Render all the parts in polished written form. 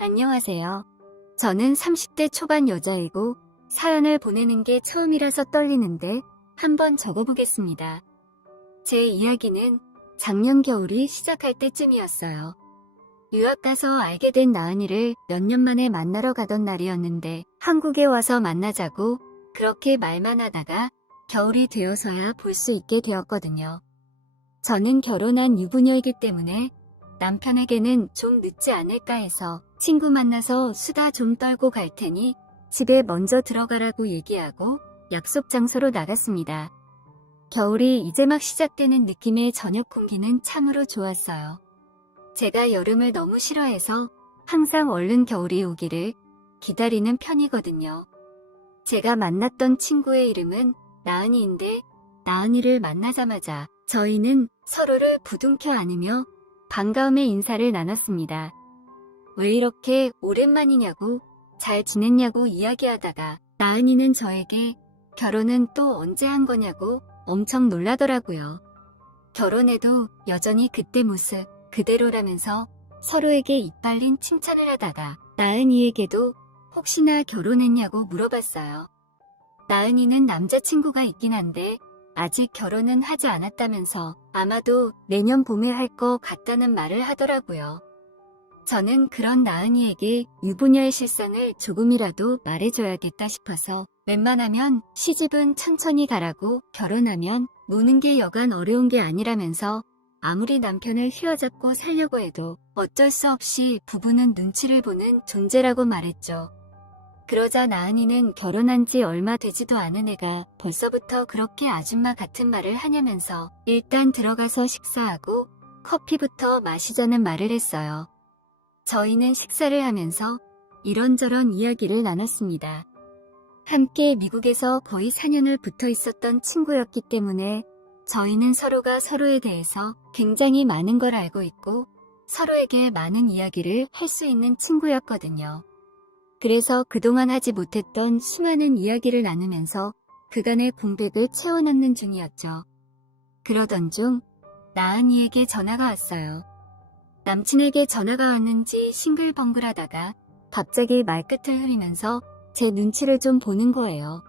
안녕하세요. 저는 30대 초반 여자이고 사연을 보내는 게 처음이라서 떨리는데 한번 적어보겠습니다. 제 이야기는 작년 겨울이 시작할 때쯤이었어요. 유학 가서 알게 된 나은이를 몇 년 만에 만나러 가던 날이었는데 한국에 와서 만나자고 그렇게 말만 하다가 겨울이 되어서야 볼 수 있게 되었거든요. 저는 결혼한 유부녀이기 때문에 남편에게는 좀 늦지 않을까 해서 친구 만나서 수다 좀 떨고 갈 테니 집에 먼저 들어가라고 얘기하고 약속 장소로 나갔습니다. 겨울이 이제 막 시작되는 느낌의 저녁 공기는 참으로 좋았어요. 제가 여름을 너무 싫어해서 항상 얼른 겨울이 오기를 기다리는 편이거든요. 제가 만났던 친구의 이름은 나은이인데 나은이를 만나자마자 저희는 서로를 부둥켜 안으며 반가움의 인사를 나눴습니다. 왜 이렇게 오랜만이냐고 잘 지냈냐고 이야기하다가 나은이는 저에게 결혼은 또 언제 한 거냐고 엄청 놀라더라고요. 결혼해도 여전히 그때 모습 그대로라면서 서로에게 이빨린 칭찬을 하다가 나은이에게도 혹시나 결혼했냐고 물어봤어요. 나은이는 남자친구가 있긴 한데 아직 결혼은 하지 않았다면서 아마도 내년 봄에 할 것 같다는 말을 하더라고요. 저는 그런 나은이에게 유부녀의 실상을 조금이라도 말해줘야겠다 싶어서 웬만하면 시집은 천천히 가라고 결혼하면 노는 게 여간 어려운 게 아니라면서 아무리 남편을 휘어잡고 살려고 해도 어쩔 수 없이 부부는 눈치를 보는 존재라고 말했죠. 그러자 나은이는 결혼한 지 얼마 되지도 않은 애가 벌써부터 그렇게 아줌마 같은 말을 하냐면서 일단 들어가서 식사하고 커피부터 마시자는 말을 했어요. 저희는 식사를 하면서 이런저런 이야기를 나눴습니다. 함께 미국에서 거의 4년을 붙어 있었던 친구였기 때문에 저희는 서로가 서로에 대해서 굉장히 많은 걸 알고 있고 서로에게 많은 이야기를 할 수 있는 친구였거든요. 그래서 그동안 하지 못했던 수많은 이야기를 나누면서 그간의 공백을 채워넣는 중이었죠. 그러던 중 나은이에게 전화가 왔어요. 남친에게 전화가 왔는지 싱글벙글하다가 갑자기 말끝을 흐리면서 제 눈치를 좀 보는 거예요.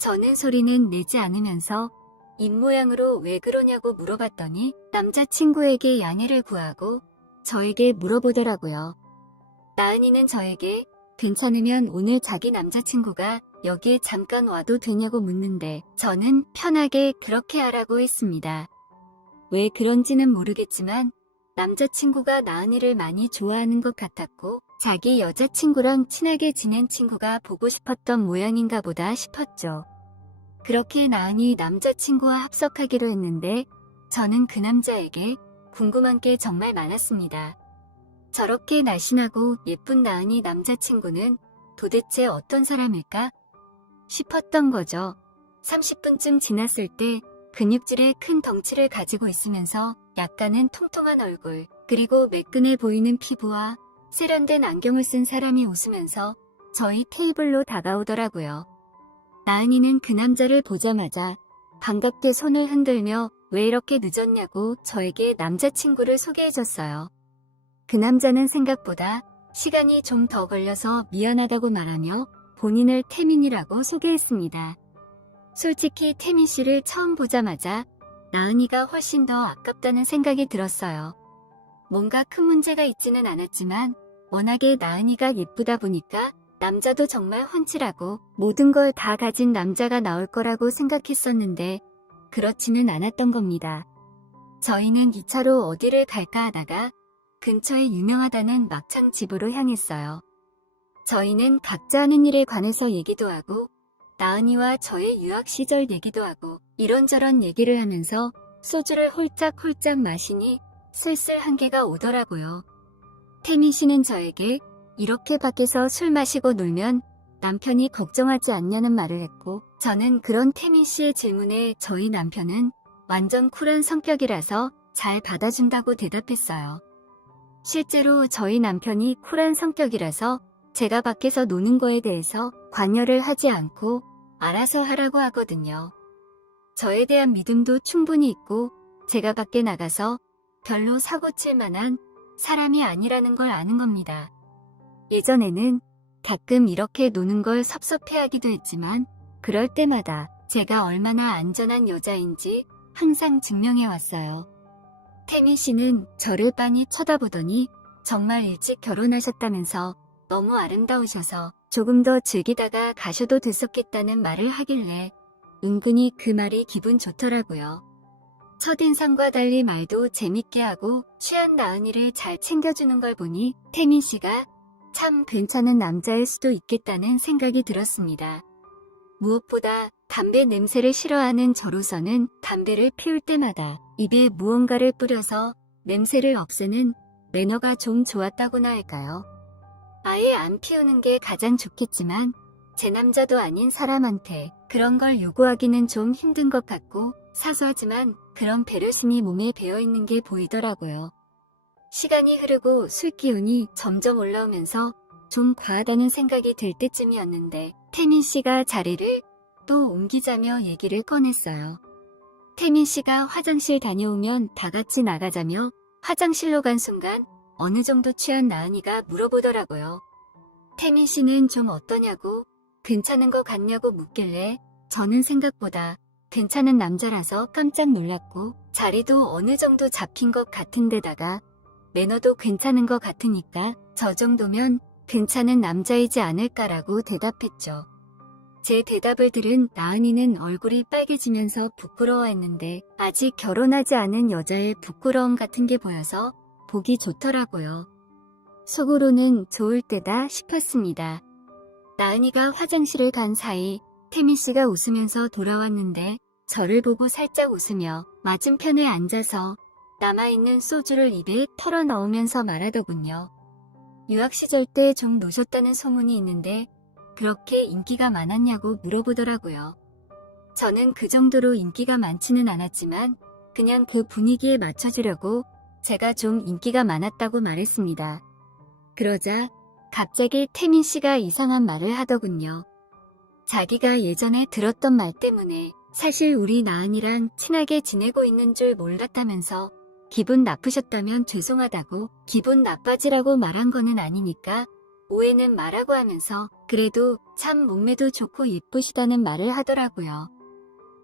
저는 소리는 내지 않으면서 입모양으로 왜 그러냐고 물어봤더니 남자친구에게 양해를 구하고 저에게 물어보더라고요. 나은이는 저에게 괜찮으면 오늘 자기 남자친구가 여기에 잠깐 와도 되냐고 묻는데 저는 편하게 그렇게 하라고 했습니다. 왜 그런지는 모르겠지만 남자친구가 나은이를 많이 좋아하는 것 같았고 자기 여자친구랑 친하게 지낸 친구가 보고 싶었던 모양인가 보다 싶었죠. 그렇게 나은이 남자친구와 합석하기로 했는데 저는 그 남자에게 궁금한 게 정말 많았습니다. 저렇게 날씬하고 예쁜 나은이 남자친구는 도대체 어떤 사람일까 싶었던 거죠. 30분쯤 지났을 때 근육질의 큰 덩치를 가지고 있으면서 약간은 통통한 얼굴, 그리고 매끈해 보이는 피부와 세련된 안경을 쓴 사람이 웃으면서 저희 테이블로 다가오더라고요. 나은이는 그 남자를 보자마자 반갑게 손을 흔들며 왜 이렇게 늦었냐고 저에게 남자친구를 소개해줬어요. 그 남자는 생각보다 시간이 좀 더 걸려서 미안하다고 말하며 본인을 태민이라고 소개했습니다. 솔직히 태민 씨를 처음 보자마자 나은이가 훨씬 더 아깝다는 생각이 들었어요. 뭔가 큰 문제가 있지는 않았지만 워낙에 나은이가 예쁘다 보니까 남자도 정말 훤칠하고 모든 걸 다 가진 남자가 나올 거라고 생각했었는데 그렇지는 않았던 겁니다. 저희는 2차로 어디를 갈까 하다가 근처에 유명하다는 막창 집으로 향했어요. 저희는 각자 하는 일에 관해서 얘기도 하고 나은이와 저의 유학 시절 얘기도 하고 이런저런 얘기를 하면서 소주를 홀짝홀짝 마시니 슬슬 한계가 오더라고요. 태민 씨는 저에게 이렇게 밖에서 술 마시고 놀면 남편이 걱정하지 않냐는 말을 했고 저는 그런 태민 씨의 질문에 저희 남편은 완전 쿨한 성격이라서 잘 받아준다고 대답했어요. 실제로 저희 남편이 쿨한 성격이라서 제가 밖에서 노는 거에 대해서 관여를 하지 않고 알아서 하라고 하거든요. 저에 대한 믿음도 충분히 있고 제가 밖에 나가서 별로 사고 칠 만한 사람이 아니라는 걸 아는 겁니다. 예전에는 가끔 이렇게 노는 걸 섭섭해하기도 했지만 그럴 때마다 제가 얼마나 안전한 여자인지 항상 증명해왔어요. 태민 씨는 저를 빤히 쳐다보더니 정말 일찍 결혼하셨다면서 너무 아름다우셔서 조금 더 즐기다가 가셔도 됐었겠다는 말을 하길래 은근히 그 말이 기분 좋더라고요. 첫인상과 달리 말도 재밌게 하고 취한 나은이를 잘 챙겨주는 걸 보니 태민 씨가 참 괜찮은 남자일 수도 있겠다는 생각이 들었습니다. 무엇보다 담배 냄새를 싫어하는 저로서는 담배를 피울 때마다 입에 무언가를 뿌려서 냄새를 없애는 매너가 좀 좋았다고나 할까요? 아예 안 피우는 게 가장 좋겠지만 제 남자도 아닌 사람한테 그런 걸 요구하기는 좀 힘든 것 같고 사소하지만 그런 배려심이 몸에 배어있는 게 보이더라고요. 시간이 흐르고 술 기운이 점점 올라오면서 좀 과하다는 생각이 들 때쯤이었는데 태민 씨가 자리를 또 옮기자며 얘기를 꺼냈어요. 태민 씨가 화장실 다녀오면 다 같이 나가자며 화장실로 간 순간 어느 정도 취한 나은이가 물어보더라고요. 태민 씨는 좀 어떠냐고, 괜찮은 거 같냐고 묻길래 저는 생각보다 괜찮은 남자라서 깜짝 놀랐고 자리도 어느 정도 잡힌 것 같은데다가 매너도 괜찮은 것 같으니까 저 정도면 괜찮은 남자이지 않을까라고 대답했죠. 제 대답을 들은 나은이는 얼굴이 빨개지면서 부끄러워했는데 아직 결혼하지 않은 여자의 부끄러움 같은 게 보여서 보기 좋더라고요. 속으로는 좋을 때다 싶었습니다. 나은이가 화장실을 간 사이 태민 씨가 웃으면서 돌아왔는데 저를 보고 살짝 웃으며 맞은편에 앉아서 남아있는 소주를 입에 털어 넣으면서 말하더군요. 유학 시절 때 좀 노셨다는 소문이 있는데 그렇게 인기가 많았냐고 물어보더라고요. 저는 그 정도로 인기가 많지는 않았지만 그냥 그 분위기에 맞춰주려고 제가 좀 인기가 많았다고 말했습니다. 그러자 갑자기 태민 씨가 이상한 말을 하더군요. 자기가 예전에 들었던 말 때문에 사실 우리 나은이랑 친하게 지내고 있는 줄 몰랐다면서 기분 나쁘셨다면 죄송하다고 기분 나빠지라고 말한 거는 아니니까 오해는 말라고 하면서 그래도 참 몸매도 좋고 예쁘시다는 말을 하더라고요.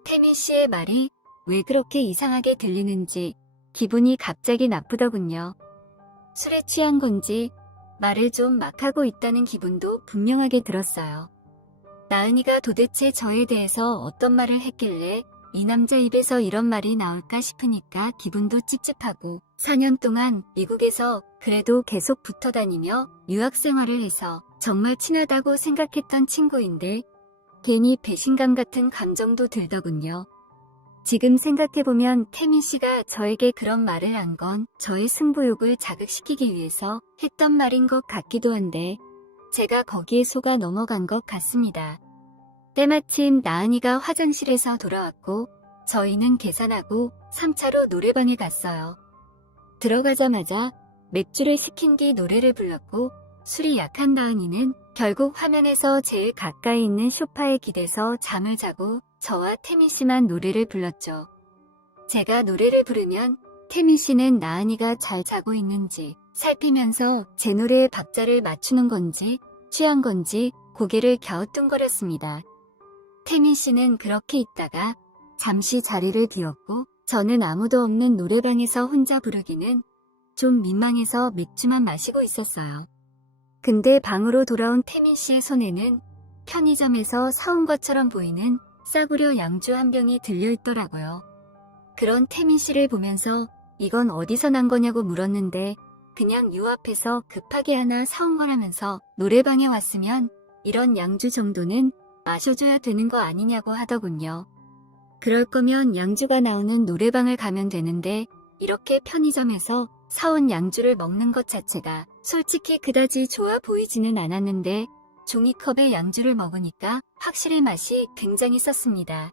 태민 씨의 말이 왜 그렇게 이상하게 들리는지 기분이 갑자기 나쁘더군요. 술에 취한 건지 말을 좀 막 하고 있다는 기분도 분명하게 들었어요. 나은이가 도대체 저에 대해서 어떤 말을 했길래 이 남자 입에서 이런 말이 나올까 싶으니까 기분도 찝찝하고 4년 동안 미국에서 그래도 계속 붙어 다니며 유학 생활을 해서 정말 친하다고 생각했던 친구인데 괜히 배신감 같은 감정도 들더군요. 지금 생각해보면 태민 씨가 저에게 그런 말을 한 건 저의 승부욕을 자극시키기 위해서 했던 말인 것 같기도 한데 제가 거기에 속아 넘어간 것 같습니다. 때마침 나은이가 화장실에서 돌아왔고 저희는 계산하고 3차로 노래방에 갔어요. 들어가자마자 맥주를 시킨 뒤 노래를 불렀고 술이 약한 나은이는 결국 화면에서 제일 가까이 있는 소파에 기대서 잠을 자고 저와 태민 씨만 노래를 불렀죠. 제가 노래를 부르면 태민 씨는 나은이가 잘 자고 있는지 살피면서 제 노래의 박자를 맞추는 건지 취한 건지 고개를 갸우뚱거렸습니다. 태민 씨는 그렇게 있다가 잠시 자리를 비웠고 저는 아무도 없는 노래방에서 혼자 부르기는 좀 민망해서 맥주만 마시고 있었어요. 근데 방으로 돌아온 태민 씨의 손에는 편의점에서 사온 것처럼 보이는 싸구려 양주 한 병이 들려있더라고요. 그런 태민 씨를 보면서 이건 어디서 난 거냐고 물었는데 그냥 유 앞에서 급하게 하나 사온 거라면서 노래방에 왔으면 이런 양주 정도는 마셔줘야 되는 거 아니냐고 하더군요. 그럴 거면 양주가 나오는 노래방을 가면 되는데 이렇게 편의점에서 사온 양주를 먹는 것 자체가 솔직히 그다지 좋아 보이지는 않았는데 종이컵에 양주를 먹으니까 확실히 맛이 굉장히 썼습니다.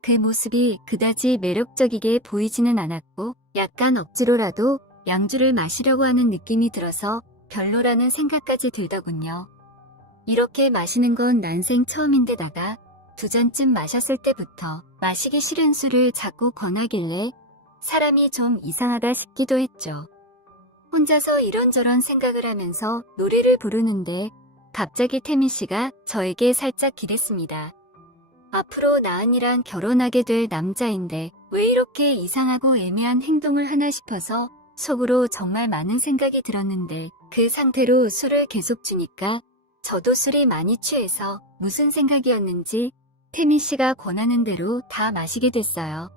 그 모습이 그다지 매력적이게 보이지는 않았고 약간 억지로라도 양주를 마시려고 하는 느낌이 들어서 별로라는 생각까지 들더군요. 이렇게 마시는 건 난생 처음인데다가 2잔쯤 마셨을 때부터 마시기 싫은 술을 자꾸 권하길래 사람이 좀 이상하다 싶기도 했죠. 혼자서 이런저런 생각을 하면서 노래를 부르는데 갑자기 태민 씨가 저에게 살짝 기댔습니다. 앞으로 나은이랑 결혼하게 될 남자인데 왜 이렇게 이상하고 애매한 행동을 하나 싶어서 속으로 정말 많은 생각이 들었는데 그 상태로 술을 계속 주니까 저도 술이 많이 취해서 무슨 생각이었는지 태민 씨가 권하는 대로 다 마시게 됐어요.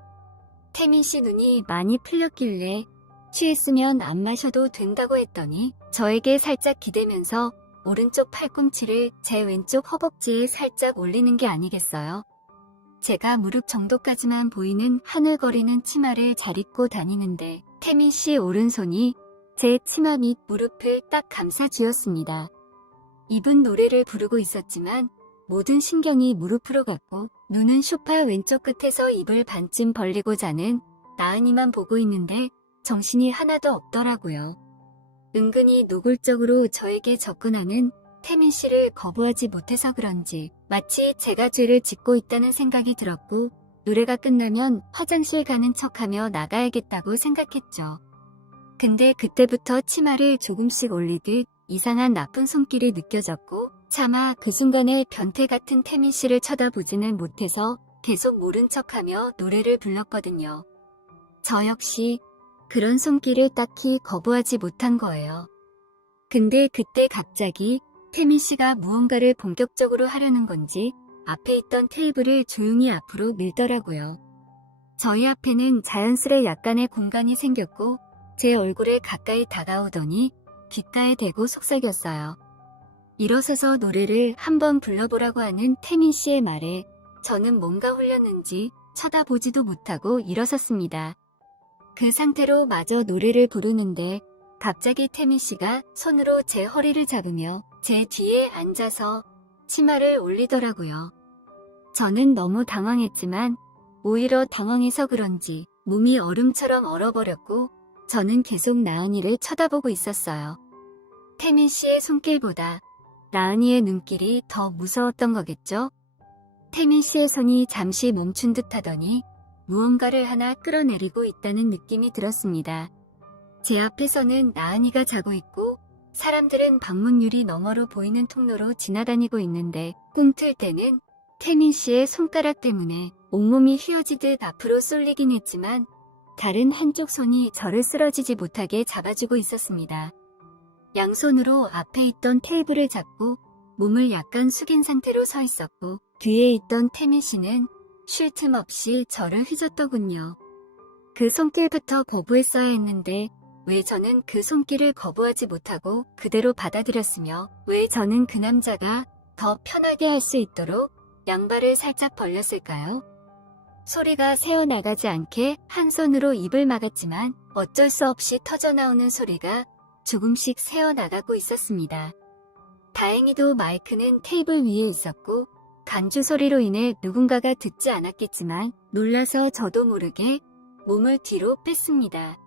태민 씨 눈이 많이 풀렸길래 취했으면 안 마셔도 된다고 했더니 저에게 살짝 기대면서 오른쪽 팔꿈치를 제 왼쪽 허벅지에 살짝 올리는 게 아니겠어요? 제가 무릎 정도까지만 보이는 하늘거리는 치마를 잘 입고 다니는데 태민 씨 오른손이 제 치마 밑 무릎을 딱 감싸쥐었습니다. 입은 노래를 부르고 있었지만 모든 신경이 무릎으로 갔고 눈은 소파 왼쪽 끝에서 입을 반쯤 벌리고 자는 나은이만 보고 있는데 정신이 하나도 없더라고요. 은근히 노골적으로 저에게 접근하는 태민 씨를 거부하지 못해서 그런지 마치 제가 죄를 짓고 있다는 생각이 들었고 노래가 끝나면 화장실 가는 척하며 나가야겠다고 생각했죠. 근데 그때부터 치마를 조금씩 올리듯 이상한 나쁜 손길이 느껴졌고 차마 그 순간에 변태 같은 태민 씨를 쳐다보지는 못해서 계속 모른 척하며 노래를 불렀거든요. 저 역시 그런 손길을 딱히 거부하지 못한 거예요. 근데 그때 갑자기 태민 씨가 무언가를 본격적으로 하려는 건지 앞에 있던 테이블을 조용히 앞으로 밀더라고요. 저희 앞에는 자연스레 약간의 공간이 생겼고 제 얼굴에 가까이 다가오더니 귓가에 대고 속삭였어요. 일어서서 노래를 한번 불러보라고 하는 태민 씨의 말에 저는 뭔가 홀렸는지 쳐다보지도 못하고 일어섰습니다. 그 상태로 마저 노래를 부르는데 갑자기 태민 씨가 손으로 제 허리를 잡으며 제 뒤에 앉아서 치마를 올리더라고요. 저는 너무 당황했지만 오히려 당황해서 그런지 몸이 얼음처럼 얼어버렸고 저는 계속 나은이를 쳐다보고 있었어요. 태민 씨의 손길보다 나은이의 눈길이 더 무서웠던 거겠죠? 태민 씨의 손이 잠시 멈춘 듯 하더니 무언가를 하나 끌어내리고 있다는 느낌이 들었습니다. 제 앞에서는 나은이가 자고 있고 사람들은 방문 유리 너머로 보이는 통로로 지나다니고 있는데 꿈틀 때는 태민 씨의 손가락 때문에 온몸이 휘어지듯 앞으로 쏠리긴 했지만 다른 한쪽 손이 저를 쓰러지지 못하게 잡아주고 있었습니다. 양손으로 앞에 있던 테이블을 잡고 몸을 약간 숙인 상태로 서 있었고 뒤에 있던 태민 씨는 쉴 틈 없이 저를 휘젓더군요. 그 손길부터 거부했어야 했는데 왜 저는 그 손길을 거부하지 못하고 그대로 받아들였으며 왜 저는 그 남자가 더 편하게 할 수 있도록 양발을 살짝 벌렸을까요? 소리가 새어나가지 않게 한 손으로 입을 막았지만 어쩔 수 없이 터져나오는 소리가 조금씩 새어나가고 있었습니다. 다행히도 마이크는 테이블 위에 있었고 간주 소리로 인해 누군가가 듣지 않았겠지만 놀라서 저도 모르게 몸을 뒤로 뺐습니다.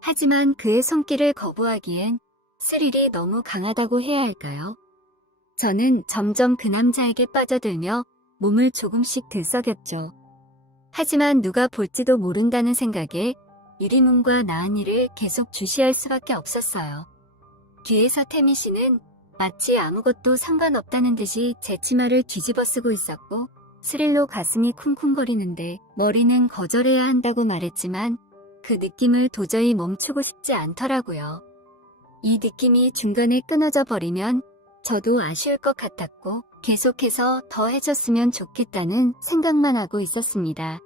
하지만 그의 손길을 거부하기엔 스릴이 너무 강하다고 해야 할까요? 저는 점점 그 남자에게 빠져들며 몸을 조금씩 들썩였죠. 하지만 누가 볼지도 모른다는 생각에 유리문과 나은이를 계속 주시할 수밖에 없었어요. 뒤에서 태민 씨는 마치 아무것도 상관없다는 듯이 제 치마를 뒤집어 쓰고 있었고 스릴로 가슴이 쿵쿵거리는데 머리는 거절해야 한다고 말했지만 그 느낌을 도저히 멈추고 싶지 않더라고요. 이 느낌이 중간에 끊어져 버리면 저도 아쉬울 것 같았고 계속해서 더 해줬으면 좋겠다는 생각만 하고 있었습니다.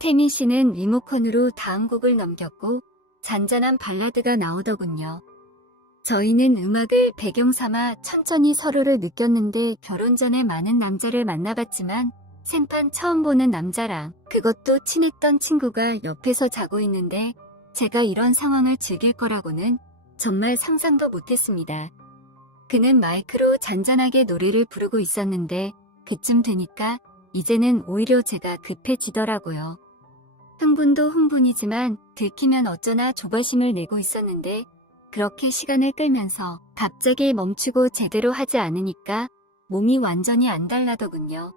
태민 씨는 리모컨으로 다음 곡을 넘겼고 잔잔한 발라드가 나오더군요. 저희는 음악을 배경 삼아 천천히 서로를 느꼈는데 결혼 전에 많은 남자를 만나봤지만 생판 처음 보는 남자랑 그것도 친했던 친구가 옆에서 자고 있는데 제가 이런 상황을 즐길 거라고는 정말 상상도 못했습니다. 그는 마이크로 잔잔하게 노래를 부르고 있었는데 그쯤 되니까 이제는 오히려 제가 급해지더라고요. 흥분도 흥분이지만 들키면 어쩌나 조바심을 내고 있었는데 그렇게 시간을 끌면서 갑자기 멈추고 제대로 하지 않으니까 몸이 완전히 안달나더군요.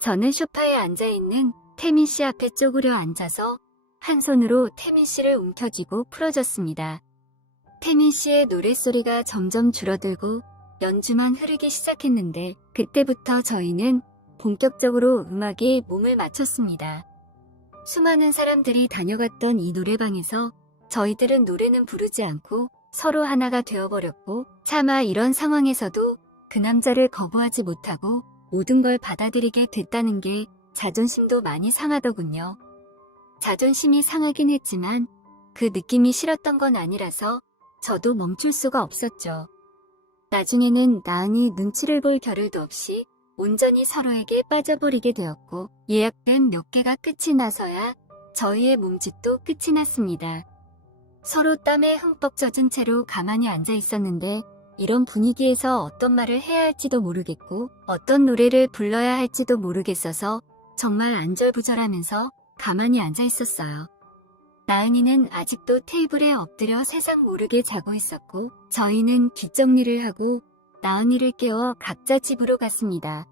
저는 소파에 앉아있는 태민 씨 앞에 쪼그려 앉아서 한 손으로 태민 씨를 움켜쥐고 풀어줬습니다. 태민 씨의 노랫소리가 점점 줄어들고 연주만 흐르기 시작했는데 그때부터 저희는 본격적으로 음악에 몸을 맞췄습니다. 수많은 사람들이 다녀갔던 이 노래방에서 저희들은 노래는 부르지 않고 서로 하나가 되어버렸고 차마 이런 상황에서도 그 남자를 거부하지 못하고 모든 걸 받아들이게 됐다는 게 자존심도 많이 상하더군요. 자존심이 상하긴 했지만 그 느낌이 싫었던 건 아니라서 저도 멈출 수가 없었죠. 나중에는 나은이 눈치를 볼 겨를도 없이 온전히 서로에게 빠져버리게 되었고 예약된 몇 개가 끝이 나서야 저희의 몸짓도 끝이 났습니다. 서로 땀에 흠뻑 젖은 채로 가만히 앉아 있었는데 이런 분위기에서 어떤 말을 해야 할지도 모르겠고 어떤 노래를 불러야 할지도 모르겠어서 정말 안절부절하면서 가만히 앉아 있었어요. 나은이는 아직도 테이블에 엎드려 세상 모르게 자고 있었고 저희는 뒷정리를 하고 나은이를 깨워 각자 집으로 갔습니다.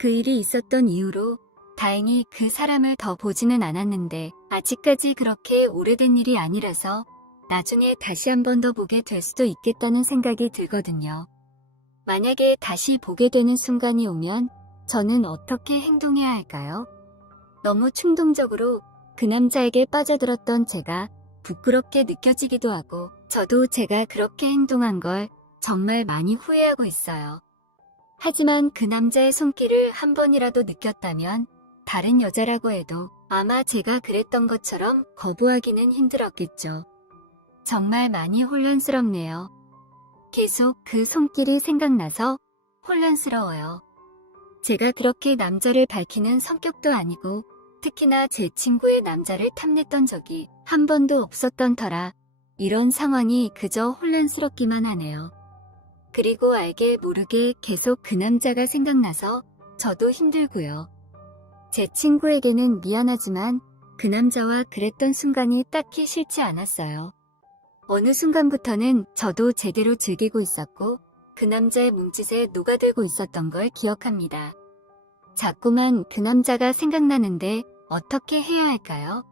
그 일이 있었던 이후로 다행히 그 사람을 더 보지는 않았는데 아직까지 그렇게 오래된 일이 아니라서 나중에 다시 한 번 더 보게 될 수도 있겠다는 생각이 들거든요. 만약에 다시 보게 되는 순간이 오면 저는 어떻게 행동해야 할까요? 너무 충동적으로 그 남자에게 빠져들었던 제가 부끄럽게 느껴지기도 하고 저도 제가 그렇게 행동한 걸 정말 많이 후회하고 있어요. 하지만 그 남자의 손길을 한 번이라도 느꼈다면 다른 여자라고 해도 아마 제가 그랬던 것처럼 거부하기는 힘들었겠죠. 정말 많이 혼란스럽네요. 계속 그 손길이 생각나서 혼란스러워요. 제가 그렇게 남자를 밝히는 성격도 아니고 특히나 제 친구의 남자를 탐냈던 적이 한 번도 없었던 터라 이런 상황이 그저 혼란스럽기만 하네요. 그리고 알게 모르게 계속 그 남자가 생각나서 저도 힘들고요. 제 친구에게는 미안하지만 그 남자와 그랬던 순간이 딱히 싫지 않았어요. 어느 순간부터는 저도 제대로 즐기고 있었고 그 남자의 몸짓에 녹아들고 있었던 걸 기억합니다. 자꾸만 그 남자가 생각나는데 어떻게 해야 할까요?